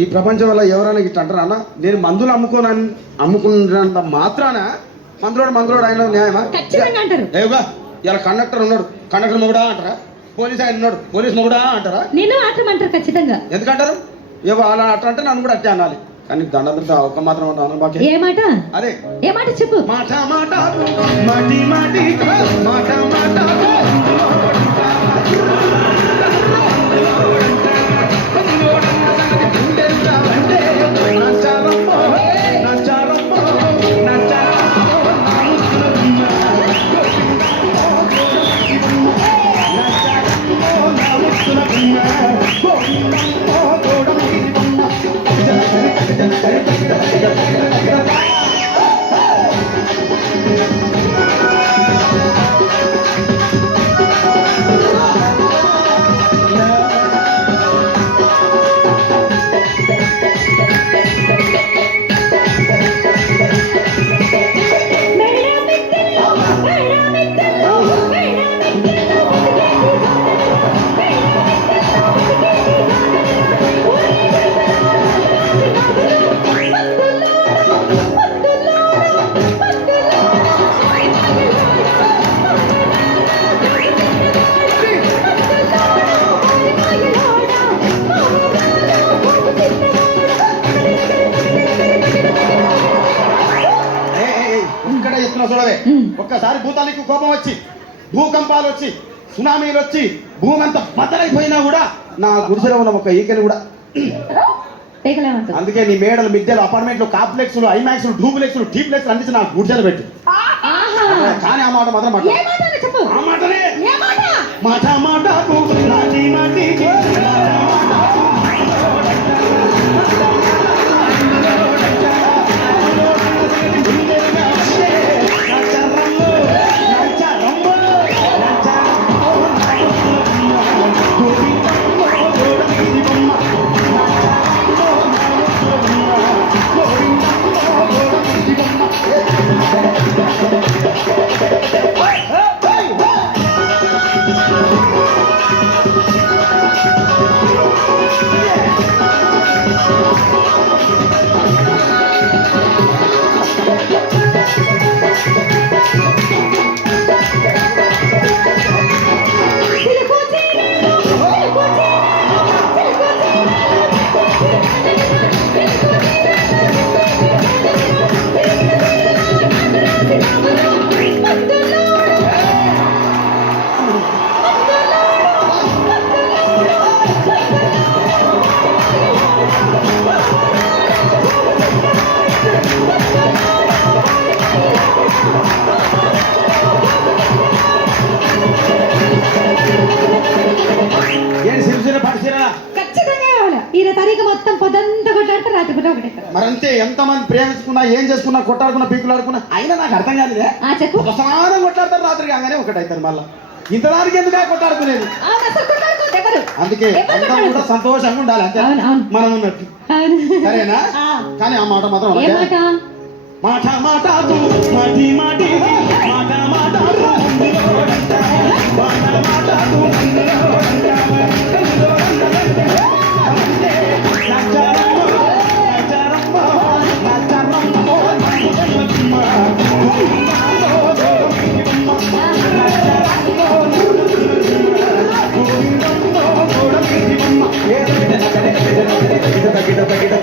ఈ ప్రపంచం వల్ల ఎవరైనా ఇట్లా అంటారా అన్న? నేను మందులు అమ్ముకున్నంత మాత్రాన మందులోడు ఆయన న్యాయమా? ఏవుగా ఇలా కండక్టర్ ఉన్నాడు, కండక్టర్ మొగుడా అంటారా? పోలీస్ ఆయన ఉన్నాడు, పోలీస్ మొగుడా అంటారా? నేను ఆటమంటారు ఖచ్చితంగా. ఎందుకంటారు? ఏవో అలా అట్లా అంటే నన్ను కూడా అట్టే అనాలి. కానీ దండ మీద ఒక మాత్రం బాకీ. ఏ మాట? అదే ఏ మాట చెప్పు. మాట మాట మాటి మాటి మాట మాట చూడవే. ఒక్కసారి భూతానికి కోపం వచ్చి, భూకంపాలు వచ్చి, సునామీలు వచ్చి, భూమి అంతా బద్దలైపోయినా కూడా నా గుడిసెలో ఉన్న ఒక ఈకని కూడా. అందుకే నీ మేడలు, మిద్దెలు, అపార్ట్మెంట్లు, కాంప్లెక్స్లు, ఐమాక్స్లు, డూప్లెక్స్లు, టీప్లెక్స్లు అందించి నా గుడిసెలు పెట్టు. కానీ ఆ మాట మాత్రం ఆ మాటనే మాట మాట మరంతే. ఎంతమంది ప్రేమించుకున్నా, ఏం చేసుకున్నా, కొట్టాడుకున్నా, పీకులాడుకున్నా అయినా నాకు అర్థం కాలేదే. ప్రసాదం కొట్లాడతారు, రాత్రి కాగానే ఒకటైతారు. మళ్ళా ఇంతదానికి ఎందుకు కొట్టాడుకునేది? అందుకే అందరం కూడా సంతోషంగా ఉండాలి, అంతే మనం ఉన్నట్టు. సరేనా? కానీ ఆ మాట మాత్రం మాట మాట మాటి మాటి మాట మాట గిట